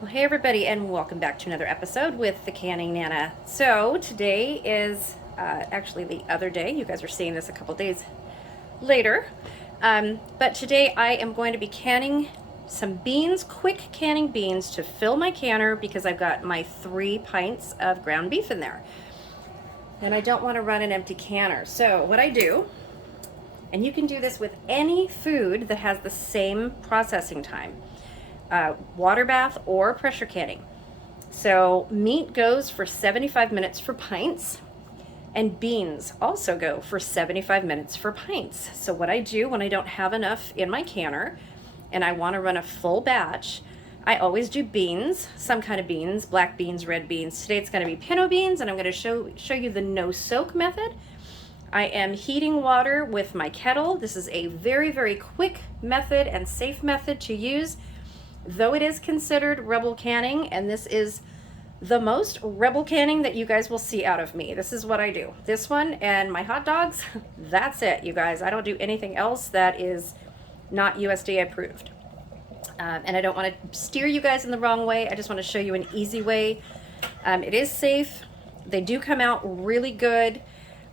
Well, hey everybody, and welcome back to another episode with the Canning Nana. So today is actually the other day. You guys are seeing this a couple days later. But today I am going to be canning some beans, quick canning beans to fill my canner because I've got my 3 pints of ground beef in there. And I don't want to run an empty canner. So what I do, and you can do this with any food that has the same processing time. Water bath or pressure canning. So meat goes for 75 minutes for pints, and beans also go for 75 minutes for pints. So what I do when I don't have enough in my canner and I want to run a full batch, I always do beans, some kind of beans, black beans, red beans. Today it's going to be pinto beans, and I'm going to show you the no soak method. I am heating water with my kettle. This is a very, very quick method and safe method to use. Though it is considered rebel canning, and this is the most rebel canning that you guys will see out of me. This is what I do. This one and my hot dogs, that's it, you guys. I don't do anything else that is not USDA approved. And I don't want to steer you guys in the wrong way. I just want to show you an easy way. It is safe. They do come out really good.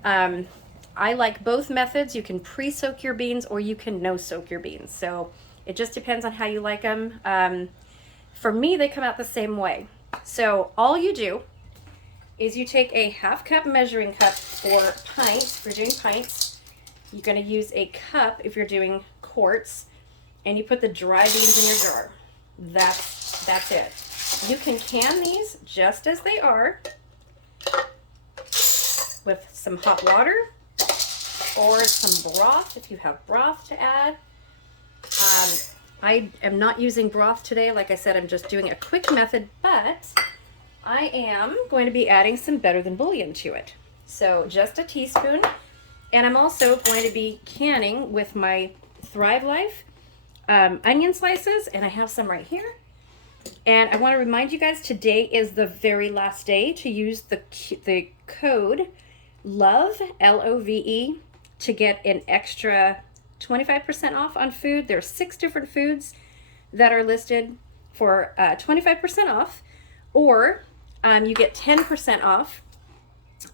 I like both methods. You can pre-soak your beans or you can no-soak your beans. So it just depends on how you like them. For me, they come out the same way. So all you do is you take a 1/2 cup measuring cup for pints. If you're doing pints, you're going to use a cup if you're doing quarts, and you put the dry beans in your jar. That's it. You can can these just as they are with some hot water or some broth if you have broth to add. I am not using broth today. Like I said, I'm just doing a quick method, but I am going to be adding some Better Than Bouillon to it. So just a teaspoon. And I'm also going to be canning with my Thrive Life onion slices, and I have some right here. And I want to remind you guys, today is the very last day to use the code LOVE, L-O-V-E, to get an extra 25% off on food. There are 6 different foods that are listed for 25% off, or you get 10% off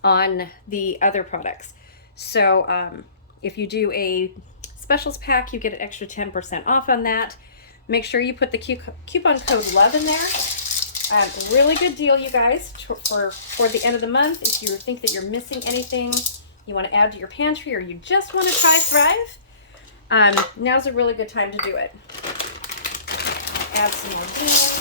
on the other products. So if you do a specials pack, you get an extra 10% off on that. Make sure you put the coupon code LOVE in there. Really good deal, you guys, for the end of the month. If you think that you're missing anything you want to add to your pantry, or you just want to try Thrive, now's a really good time to do it. Add some more beans.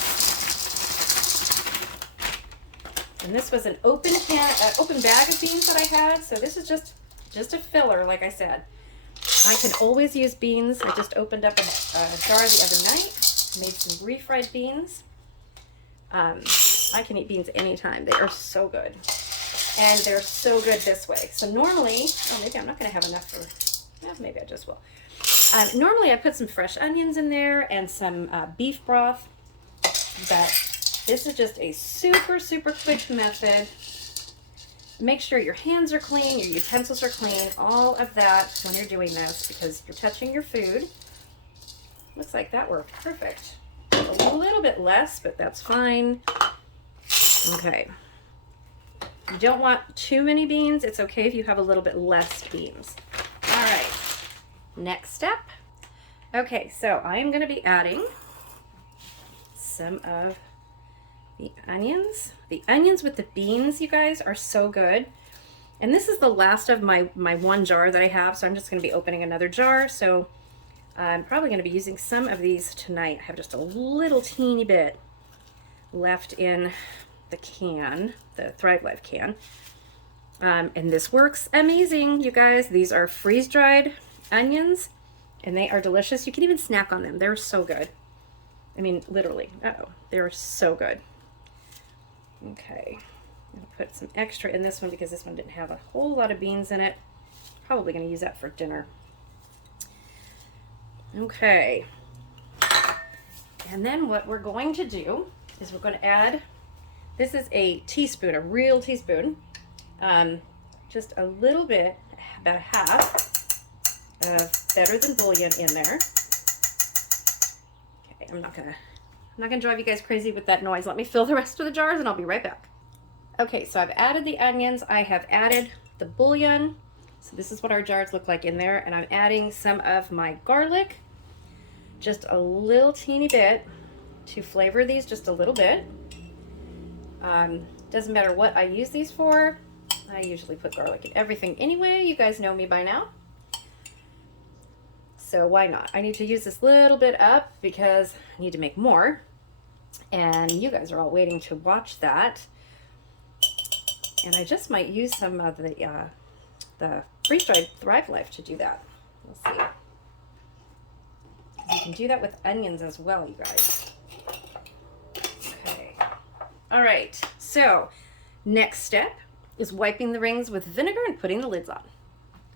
And this was an open bag of beans that I had, so this is just a filler, like I said. I can always use beans. I just opened up a jar the other night, made some refried beans. I can eat beans anytime. They are so good. And they're so good this way. So normally, maybe I'm not going to have enough for, maybe I just will. Normally I put some fresh onions in there and some beef broth, but this is just a super, super quick method. Make sure your hands are clean, your utensils are clean, all of that when you're doing this, because you're touching your food. Looks like that worked perfect. A little bit less, but that's fine. Okay. You don't want too many beans. It's okay if you have a little bit less beans. All right. Next step. Okay, so I'm going to be adding some of the onions. The onions with the beans, you guys, are so good. And this is the last of my one jar that I have, so I'm just going to be opening another jar. So I'm probably going to be using some of these tonight. I have just a little teeny bit left in the can, the Thrive Life can. And this works amazing, you guys. These are freeze-dried onions, and they are delicious. You can even snack on them. They're so good. I mean, literally. They're so good. Okay, I'm gonna put some extra in this one because this one didn't have a whole lot of beans in it. Probably gonna use that for dinner. Okay, and then what we're going to do is we're going to add, this is a teaspoon, a real teaspoon, just a little bit, about 1/2 of Better Than Bouillon in there. Okay, I'm not gonna I'm not gonna drive you guys crazy with that noise. Let me fill the rest of the jars and I'll be right back. Okay, so I've added the onions. I have added the bouillon. So this is what our jars look like in there. And I'm adding some of my garlic, just a little teeny bit to flavor these just a little bit. Doesn't matter what I use these for. I usually put garlic in everything anyway. You guys know me by now. So why not? I need to use this little bit up because I need to make more. And you guys are all waiting to watch that. And I just might use some of the freeze-dried Thrive Life to do that. We'll see. You can do that with onions as well, you guys. Okay. All right. So next step is wiping the rings with vinegar and putting the lids on.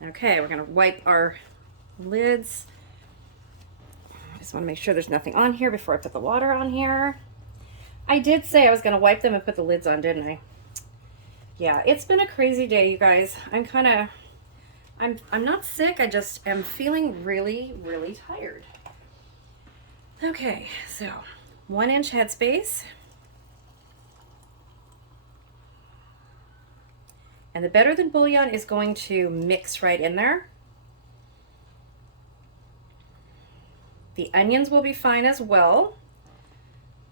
Okay, we're going to wipe our lids. I just want to make sure there's nothing on here before I put the water on here. I did say I was going to wipe them and put the lids on, didn't I? Yeah, it's been a crazy day, you guys. I'm not sick. I just am feeling really, really tired. Okay, so 1 inch headspace. And the Better Than Bouillon is going to mix right in there. The onions will be fine as well.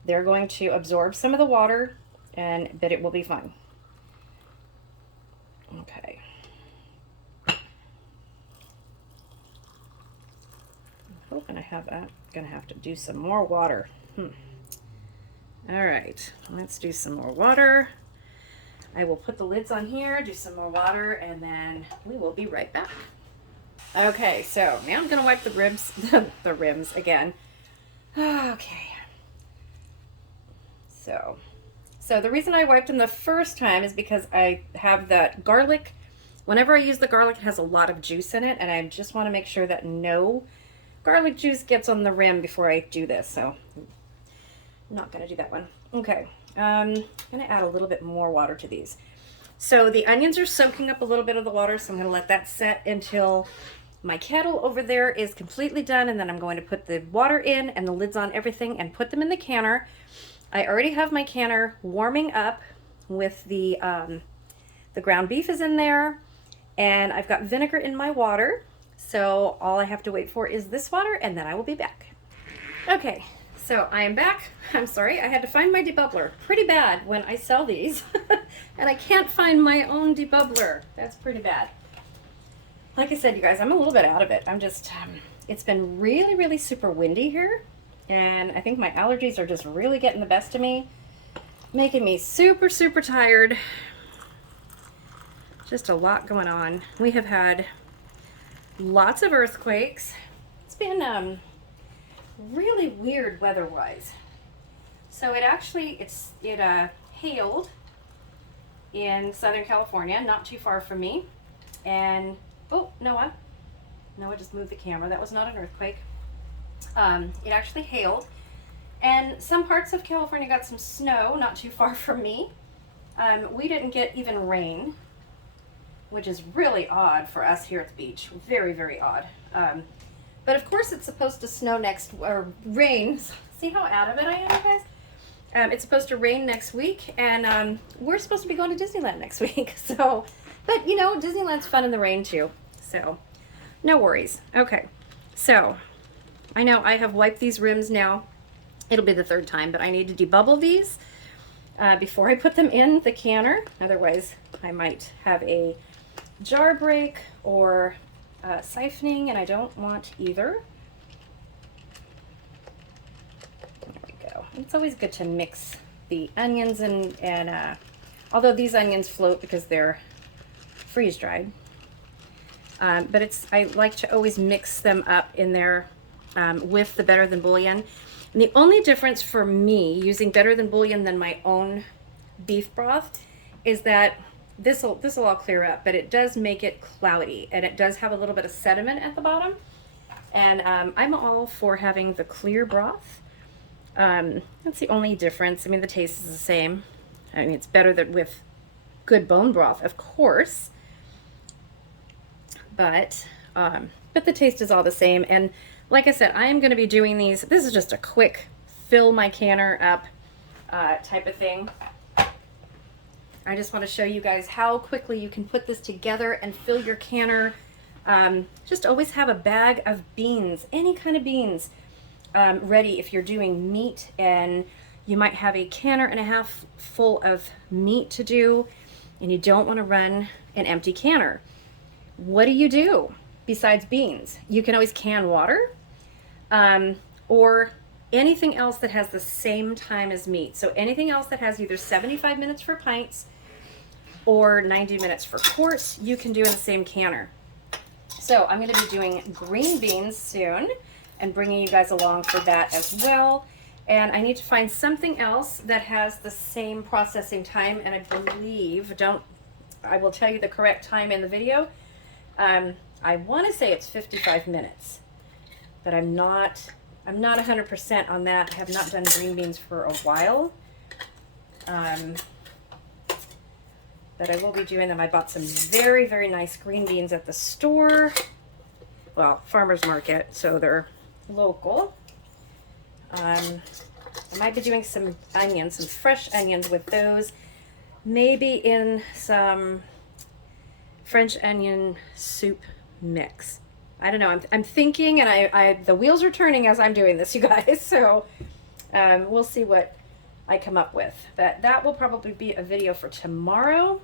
They're going to absorb some of the water, but it will be fine. Okay. I'm hoping I'm gonna have to do some more water. All right, let's do some more water. I will put the lids on here, do some more water, and then we will be right back. Okay, so now I'm gonna wipe the ribs, the rims again. Okay. So the reason I wiped them the first time is because I have that garlic. Whenever I use the garlic, it has a lot of juice in it, and I just want to make sure that no garlic juice gets on the rim before I do this. So I'm not going to do that one. Okay, I'm going to add a little bit more water to these. So the onions are soaking up a little bit of the water, so I'm going to let that set until my kettle over there is completely done, and then I'm going to put the water in and the lids on everything and put them in the canner. I already have my canner warming up with the ground beef is in there, and I've got vinegar in my water. So all I have to wait for is this water, and then I will be back. Okay, so I am back. I'm sorry, I had to find my debubbler. Pretty bad when I sell these, and I can't find my own debubbler. That's pretty bad. Like I said, you guys, I'm a little bit out of it. I'm just, it's been really, really super windy here. And I think my allergies are just really getting the best of me, making me super, super tired. Just a lot going on. We have had lots of earthquakes. It's been really weird weather-wise. So it hailed in Southern California, not too far from me. And, oh, Noah just moved the camera. That was not an earthquake. It actually hailed, and some parts of California got some snow not too far from me. We didn't get even rain, which is really odd for us here at the beach. Very, very odd. But of course it's supposed to snow or rain. See how out of it I am, you guys? It's supposed to rain next week, and we're supposed to be going to Disneyland next week. So, but you know, Disneyland's fun in the rain too. So, no worries. Okay, so I know I have wiped these rims now. It'll be the third time, but I need to debubble these before I put them in the canner. Otherwise, I might have a jar break or siphoning, and I don't want either. There we go. It's always good to mix the onions and although these onions float because they're freeze-dried, but I like to always mix them up in there with the Better Than Bouillon. And the only difference for me using Better Than Bouillon than my own beef broth is that this'll all clear up, but it does make it cloudy, and it does have a little bit of sediment at the bottom. And I'm all for having the clear broth. That's the only difference. I mean, the taste is the same. I mean, it's better with good bone broth, of course, but the taste is all the same. And like I said, I am going to be doing these. This is just a quick fill my canner up type of thing. I just want to show you guys how quickly you can put this together and fill your canner. Just always have a bag of beans, any kind of beans, ready if you're doing meat, and you might have a canner and a half full of meat to do, and you don't want to run an empty canner. What do you do besides beans? You can always can water, or anything else that has the same time as meat. So anything else that has either 75 minutes for pints or 90 minutes for quarts, you can do in the same canner. So I'm going to be doing green beans soon and bringing you guys along for that as well. And I need to find something else that has the same processing time, and I believe, I will tell you the correct time in the video. I want to say it's 55 minutes, but I'm not 100% on that. I have not done green beans for a while. But I will be doing them. I bought some very, very nice green beans at the store. Well, farmer's market, so they're local. I might be doing some onions, some fresh onions with those. Maybe in some French onion soup mix. I don't know. I'm thinking, and the wheels are turning as I'm doing this, you guys. So we'll see what I come up with. But that will probably be a video for tomorrow.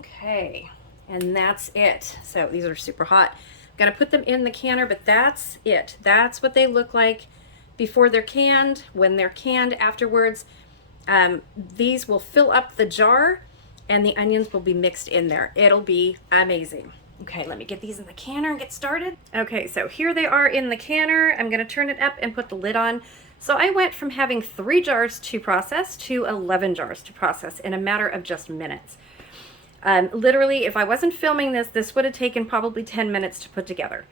Okay, and that's it. So these are super hot. I'm gonna put them in the canner, but that's it. That's what they look like before they're canned. When they're canned afterwards, these will fill up the jar and the onions will be mixed in there. It'll be amazing. Okay, let me get these in the canner and get started. Okay, so here they are in the canner. I'm gonna turn it up and put the lid on. So I went from having 3 jars to process to 11 jars to process in a matter of just minutes. Literally, if I wasn't filming this, this would have taken probably 10 minutes to put together.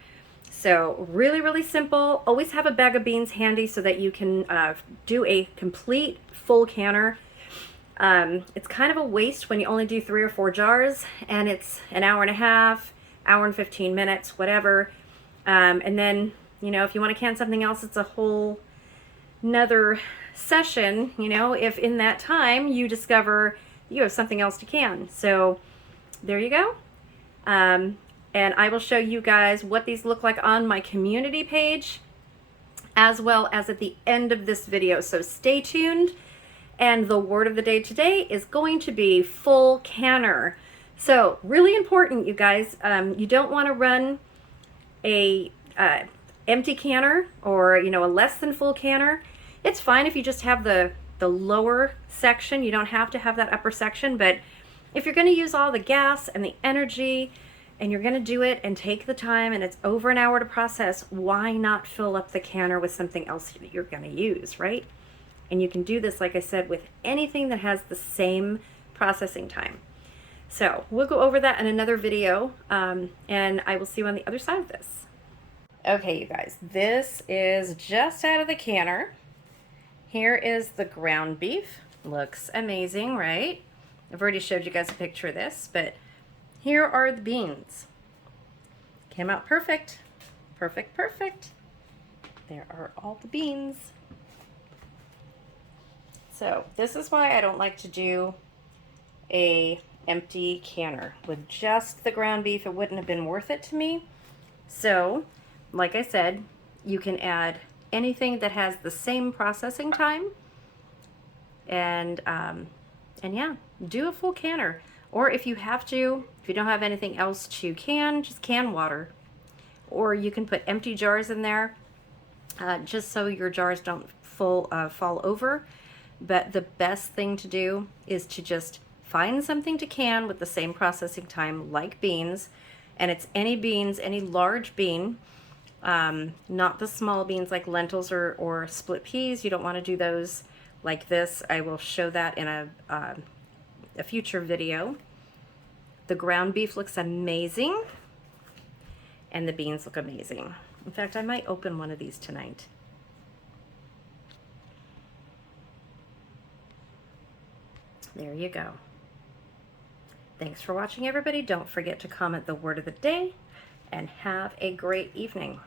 So really, really simple. Always have a bag of beans handy so that you can do a complete full canner. It's kind of a waste when you only do 3 or 4 jars and it's an hour and a half, hour and 15 minutes, whatever. And then, you know, if you want to can something else, it's a whole another session, you know, if in that time you discover you have something else to can. So there you go. And I will show you guys what these look like on my community page as well as at the end of this video. So stay tuned. And the word of the day today is going to be full canner. So really important, you guys. You don't want to run a empty canner or, you know, a less than full canner. It's fine if you just have the lower section. You don't have to have that upper section, but if you're going to use all the gas and the energy and you're going to do it and take the time and it's over an hour to process, why not fill up the canner with something else that you're going to use, right? And you can do this, like I said, with anything that has the same processing time. So we'll go over that in another video, and I will see you on the other side of this. Okay, you guys, this is just out of the canner. Here is the ground beef. Looks amazing, right? I've already showed you guys a picture of this, but here are the beans. Came out perfect. Perfect, perfect. There are all the beans. So this is why I don't like to do a empty canner. With just the ground beef, it wouldn't have been worth it to me. So, like I said, you can add anything that has the same processing time, and yeah, do a full canner. Or if you have to, if you don't have anything else to can, just can water. Or you can put empty jars in there, just so your jars don't fall over. But the best thing to do is to just find something to can with the same processing time, like beans, and it's any beans, any large bean. Not the small beans like lentils or split peas. You don't want to do those like this. I will show that in a future video. The ground beef looks amazing and the beans look amazing. In fact, I might open one of these tonight. There you go. Thanks for watching, everybody. Don't forget to comment the word of the day and have a great evening.